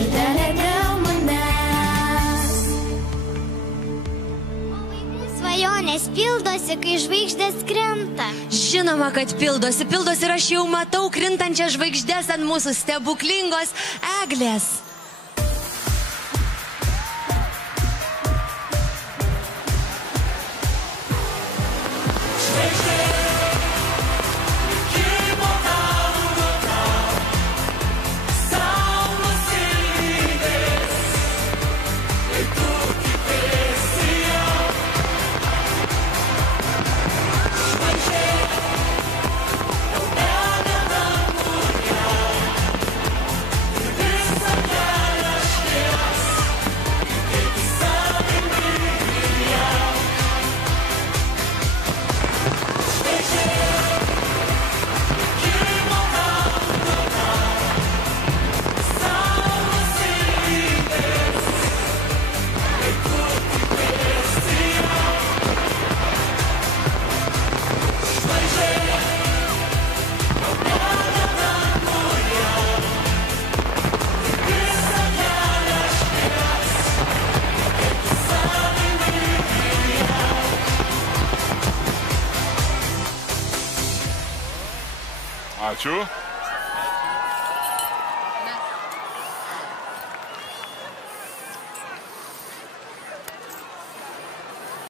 sudarė dėl manęs. Svajonės pildosi, kai žvaigždės krenta. Žinoma, kad pildosi ir aš jau matau krintančias žvaigždės ant mūsų stebuklingos eglės. Ačiū.